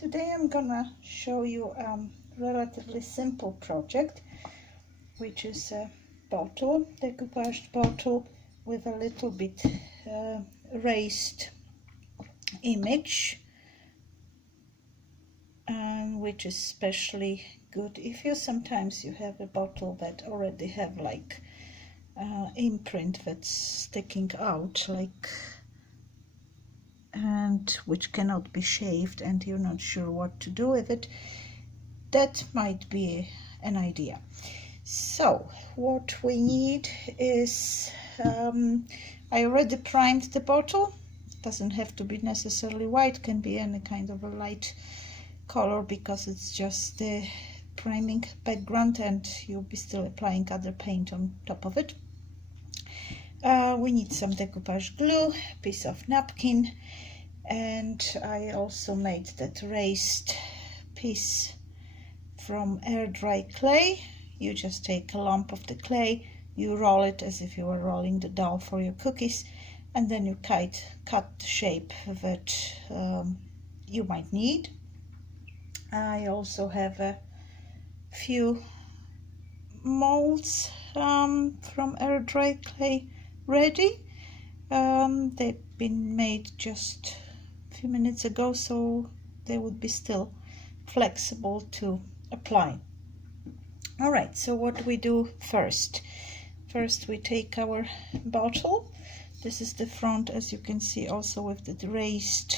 Today I'm gonna show you a relatively simple project, which is a bottle, decoupaged bottle with a little bit raised image, which is especially good if you sometimes you have a bottle that already have like imprint that's sticking out, like, and which cannot be shaved and you're not sure what to do with it. That might be an idea. So what we need is I already primed the bottle. Doesn't have to be necessarily white, can be any kind of a light color because it's just the priming background and you'll be still applying other paint on top of it. We need some decoupage glue, piece of napkin, and I also made that raised piece from air dry clay. You just take a lump of the clay, you roll it as if you were rolling the dough for your cookies, and then you cut the shape that you might need. I also have a few molds from air dry clay ready. They've been made just a few minutes ago, so they would be still flexible to apply. All right, so what we do first we take our bottle. This is the front, as you can see, also with the raised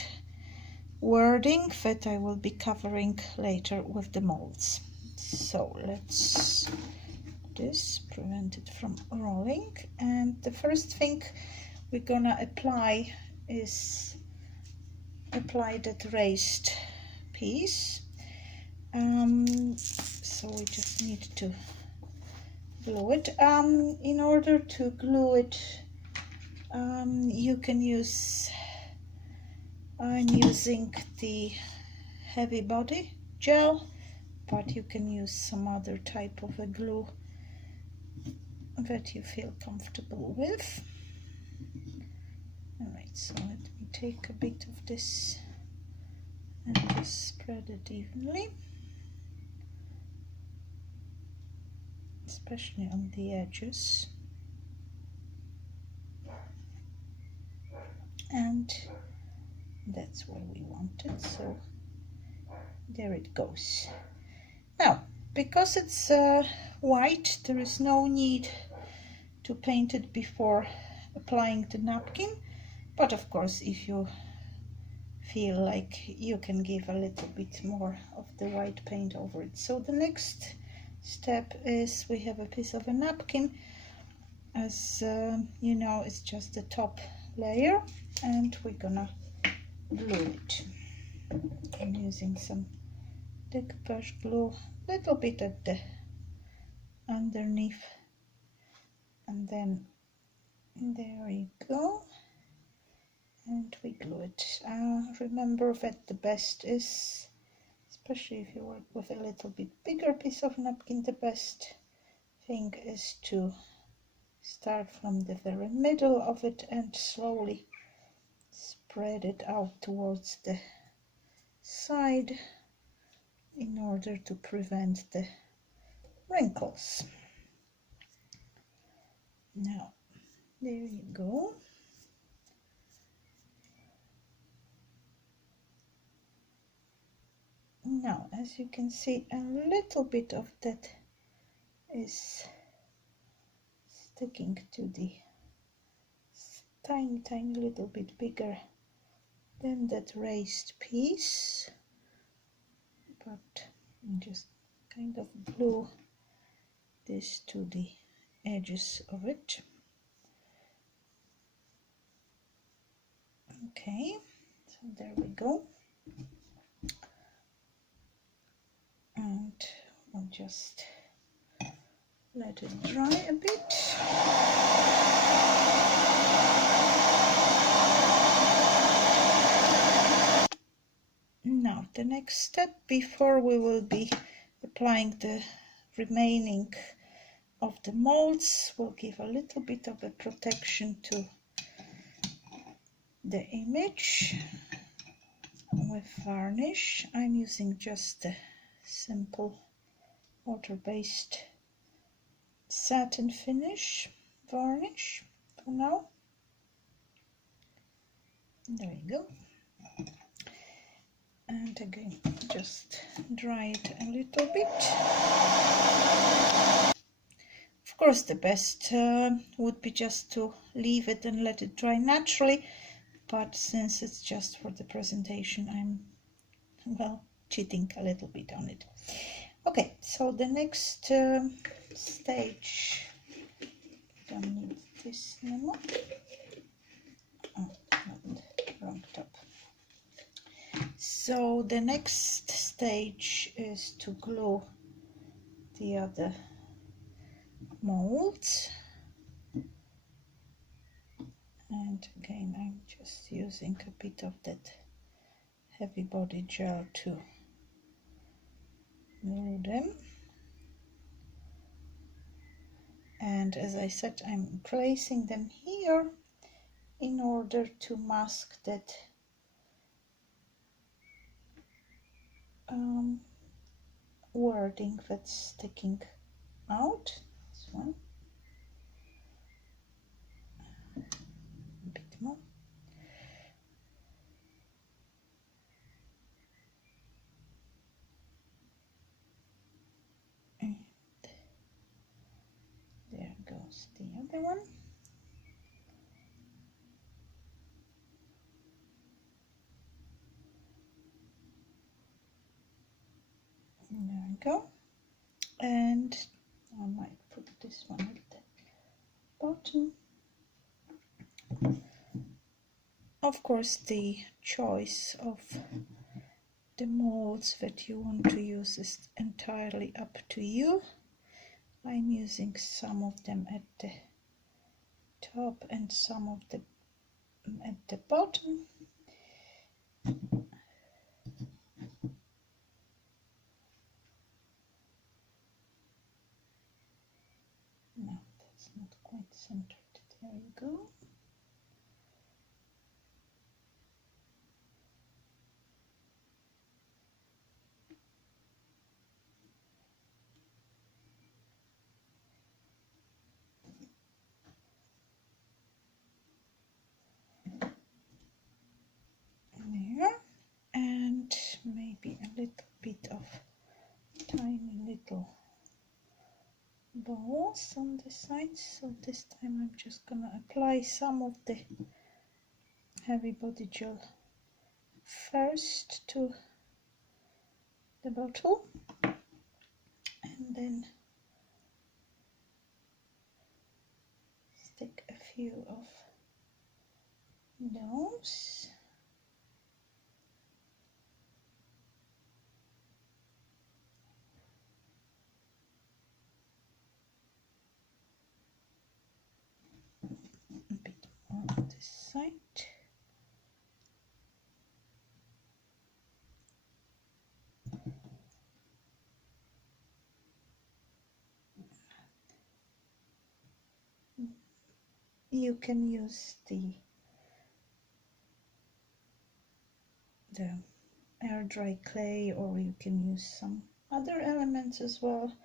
wording that I will be covering later with the molds. So let's this prevent it from rolling, and the first thing we're gonna apply is apply that raised piece. So we just need to glue it. In order to glue it, you can use, I'm using the heavy body gel, but you can use some other type of a glue that you feel comfortable with. All right, so let me take a bit of this and just spread it evenly, especially on the edges. And that's where we want it, so there it goes. Now, because it's white, there is no need to paint it before applying the napkin, but of course if you feel like, you can give a little bit more of the white paint over it. So the next step is we have a piece of a napkin. As you know, it's just the top layer, and we're gonna glue it. I'm using some decoupage glue, little bit at the underneath, and then there you go, and we glue it. Remember that the best is, especially if you work with a little bit bigger piece of napkin, the best thing is to start from the very middle of it and slowly spread it out towards the side in order to prevent the wrinkles. Now, there you go. Now, as you can see, a little bit of that is sticking to the tiny little bit bigger than that raised piece, but just kind of glue this to the edges of it. Okay, so there we go, and we'll just let it dry a bit. Now the next step, before we will be applying the remaining of the molds, we'll give a little bit of a protection to the image. with varnish. I'm using just a simple water-based satin finish varnish for now. There you go. And again, just dry it a little bit. Of course, the best would be just to leave it and let it dry naturally, but since it's just for the presentation, I'm, well, cheating a little bit on it. Okay, so the next stage, don't need this anymore. Oh, not wrong top. So the next stage is to glue the other molds, and again I'm just using a bit of that heavy body gel to glue them. And as I said, I'm placing them here in order to mask that wording that's sticking out. This one. A bit more. And there goes the other one. There we go. And I might put this one at the bottom. Of course, the choice of the molds that you want to use is entirely up to you. I'm using some of them at the top and some of them at the bottom. No, that's not quite centered. There you go. There, and maybe a little bit of tiny little balls on the sides. So this time I'm just gonna apply some of the heavy body gel first to the bottle, and then stick a few of those. A bit more on this side. You can use the air dry clay, or you can use some other elements as well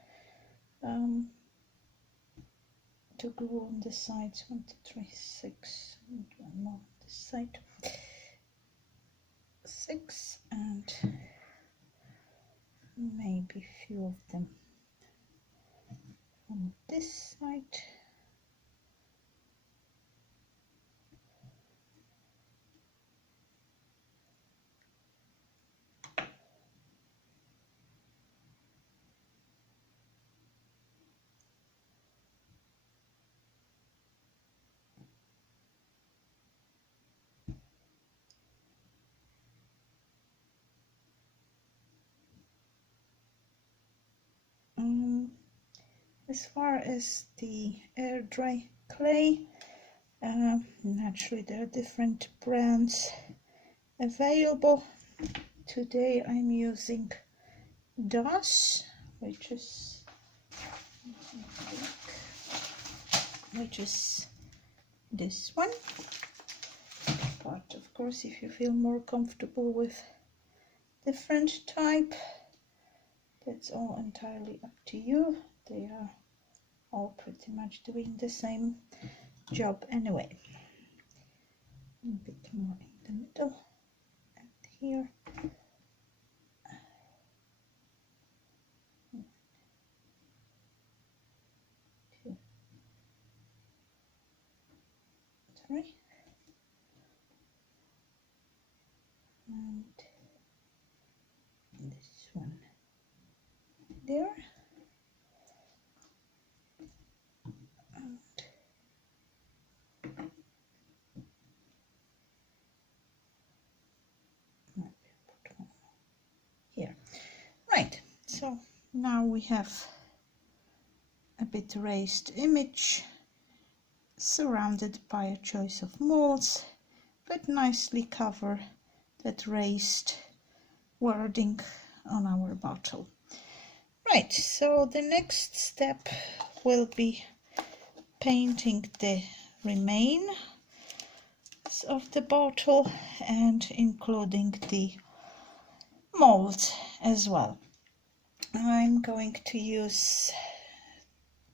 to glue on the sides. 1, 2, 3, 6, and one more on this side. 6, and maybe a few of them on this side. As far as the air dry clay, naturally there are different brands available. Today I'm using DOS, which is this one. But of course, if you feel more comfortable with different type. That's all entirely up to you. They are all pretty much doing the same job anyway. A bit more in the middle and here. Sorry. And this one there. And maybe put one here. Right, so now we have a bit raised image surrounded by a choice of molds that nicely cover that raised wording on our bottle. Right, so the next step will be painting the remains of the bottle and including the mold as well. I'm going to use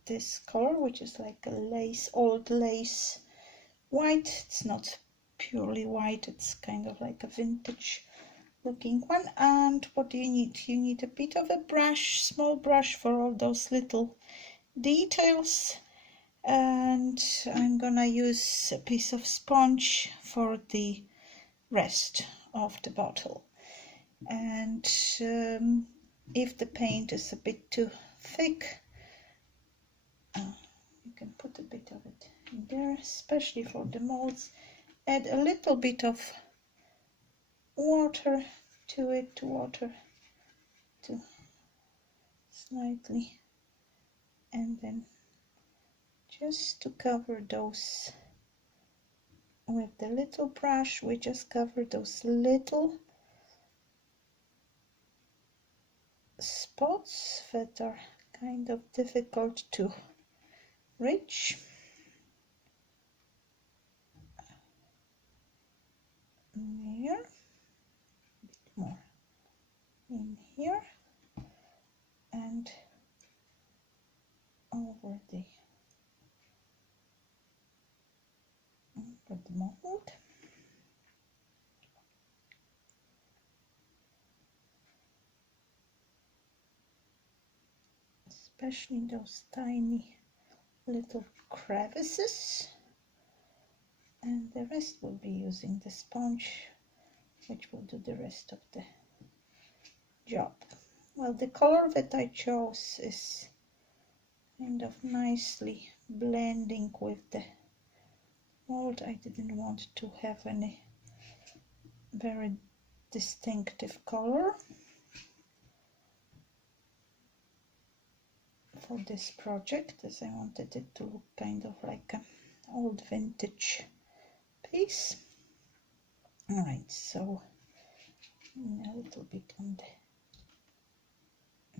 this color, which is like a lace, old lace white. It's not purely white, it's kind of like a vintage looking one. And what do you need? You need a bit of a brush, small brush for all those little details, and I'm gonna use a piece of sponge for the rest of the bottle. And if the paint is a bit too thick, you can put a bit of it in there, especially for the molds. Add a little bit of water to it, to slightly, and then just to cover those with the little brush, we just cover those little spots that are kind of difficult to reach. There, a bit more in here, and over the mold. Especially those tiny little crevices, and the rest will be using the sponge, which will do the rest of the job. Well, the color that I chose is kind of nicely blending with the mold. I didn't want to have any very distinctive color for this project, as I wanted it to look kind of like an old vintage piece. Alright, so a little bit on the,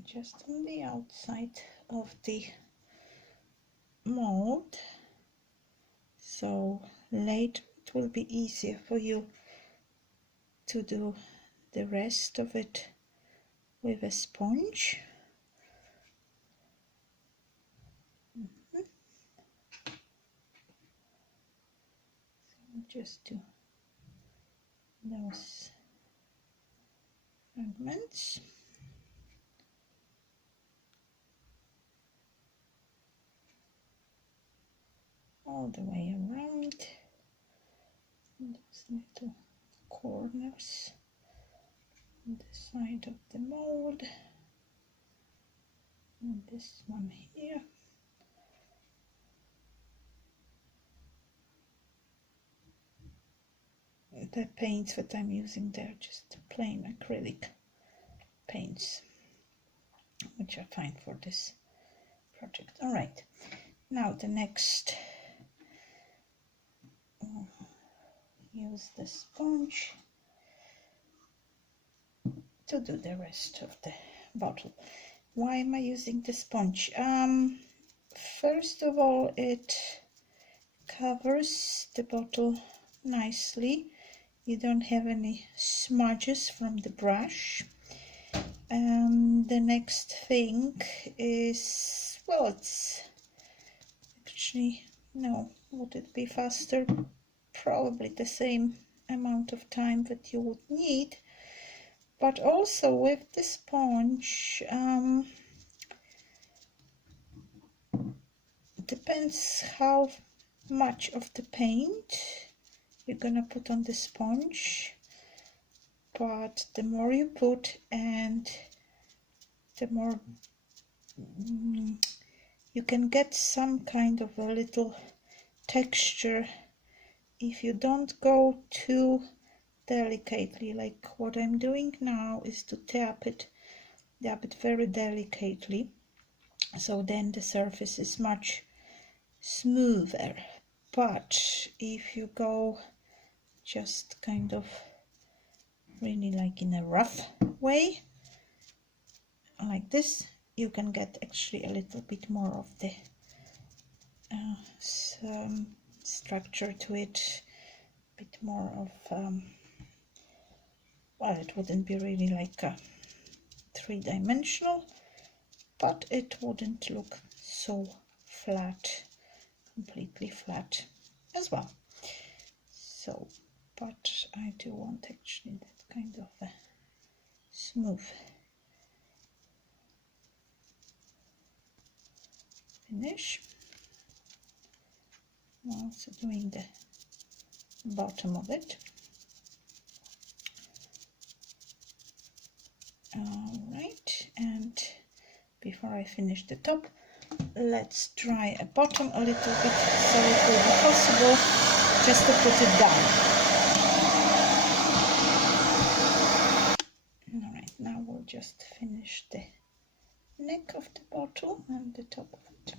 just on the outside of the mold, so later it will be easier for you to do the rest of it with a sponge. So just do those fragments. All the way around those little corners on the side of the mold, and this one here. The paints that I'm using there, just plain acrylic paints, which are fine for this project. All right, now the next, use the sponge to do the rest of the bottle. Why am I using the sponge? First of all, it covers the bottle nicely. you don't have any smudges from the brush. The next thing is, well, it's actually, no, would it be faster? Probably the same amount of time that you would need, but also with the sponge, depends how much of the paint you're gonna put on the sponge, but the more you put and the more you can get some kind of a little texture if you don't go too delicately. Like what I'm doing now is to dab it very delicately, so then the surface is much smoother. But if you go just kind of really like in a rough way like this, you can get actually a little bit more of the some structure to it, a bit more of well, it wouldn't be really like a three-dimensional, but it wouldn't look so flat, completely flat as well. So, but I do want actually that kind of a smooth finish. I'm also doing the bottom of it. Alright, and before I finish the top, let's dry a bottom a little bit so it will be possible just to put it down. Alright, now we'll just finish the neck of the bottle and the top of it.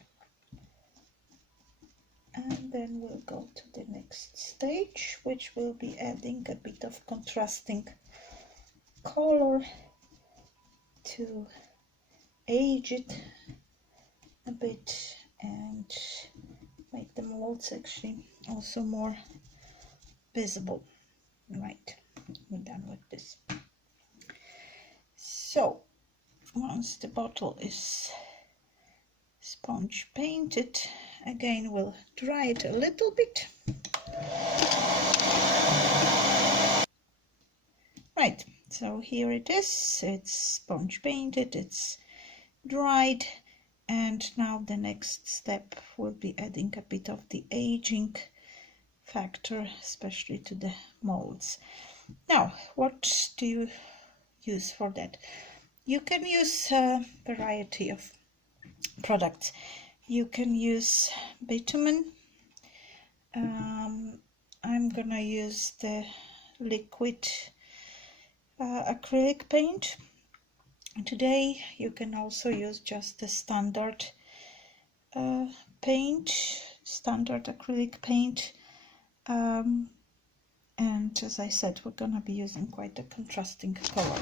And then we'll go to the next stage, which will be adding a bit of contrasting color to age it a bit and make the molds actually also more visible. Right, we're done with this. So once the bottle is sponge painted, again we'll dry it a little bit. Right, so here it is, it's sponge painted, it's dried, and now the next step will be adding a bit of the aging factor, especially to the molds. Now, what do you use for that? You can use a variety of products. You can use bitumen. I'm gonna use the liquid acrylic paint today. You can also use just the standard paint, standard acrylic paint, and as I said, we're gonna be using quite a contrasting color.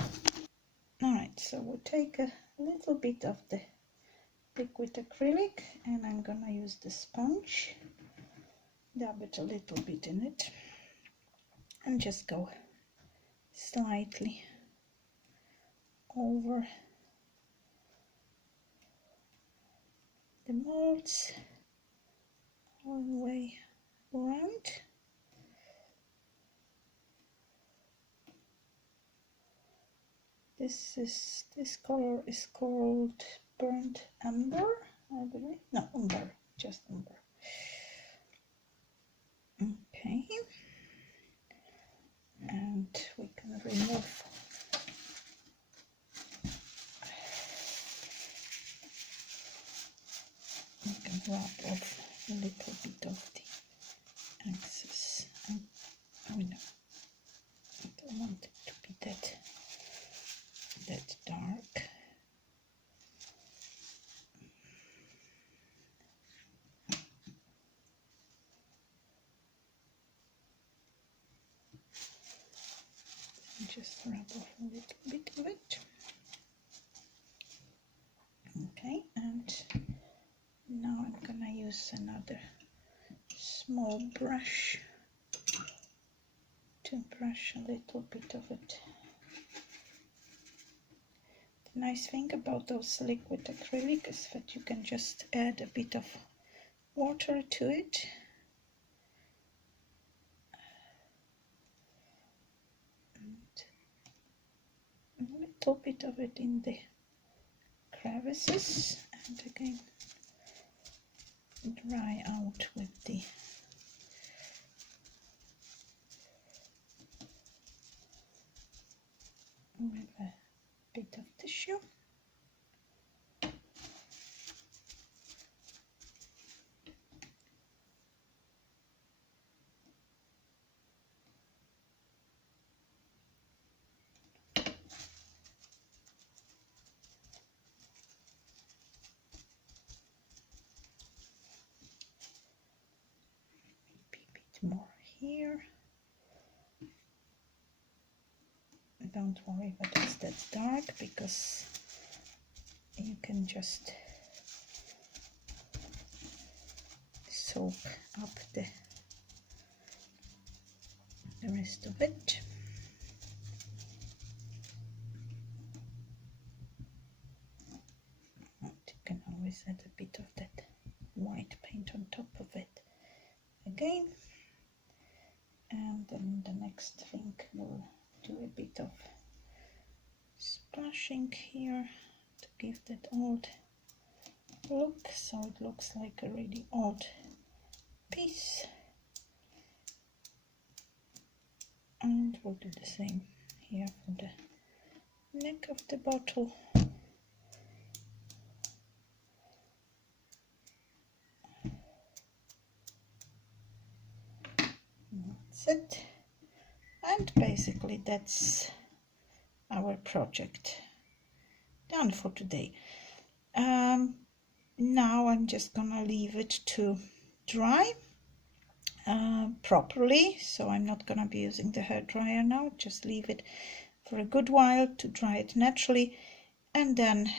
Alright, so we'll take a little bit of the liquid acrylic and I'm gonna use the sponge, dab it a little bit in it and just go slightly over the molds all the way around. This color is called burnt umber, I believe. No, umber, just umber. Okay, and we can remove rub off a little bit of the excess. Oh no, I don't want it to be that dark. And just rub off a little bit of it. Okay, and now I'm gonna use another small brush to to brush a little bit of it. The nice thing about those liquid acrylic is that you can just add a bit of water to it. And a little bit of it in the crevices, and again dry out with a bit of tissue. Maybe a bit more here. Don't worry that it's that dark, because you can just soak up the rest of it. And you can always add a bit of that white paint on top of it again. And then the next thing, we'll do a bit of splashing here to give that old look, so it looks like a really old piece. And we'll do the same here for the neck of the bottle. That's it. And basically that's our project done for today. Now I'm just gonna leave it to dry properly, so I'm not gonna be using the hair dryer now. Just leave it for a good while to dry it naturally, and then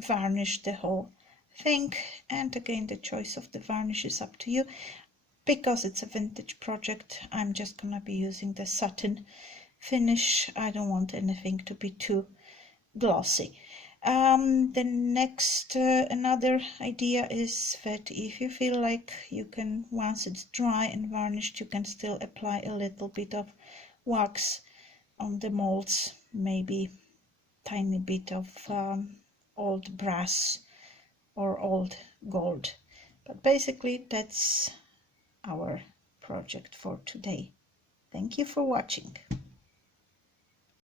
varnish the whole thing. And again, the choice of the varnish is up to you. Because it's a vintage project, I'm just gonna be using the satin finish. I don't want anything to be too glossy. The next another idea is that if you feel like you can, once it's dry and varnished, you can still apply a little bit of wax on the molds, maybe tiny bit of old brass or old gold. But basically that's our project for today. Thank you for watching.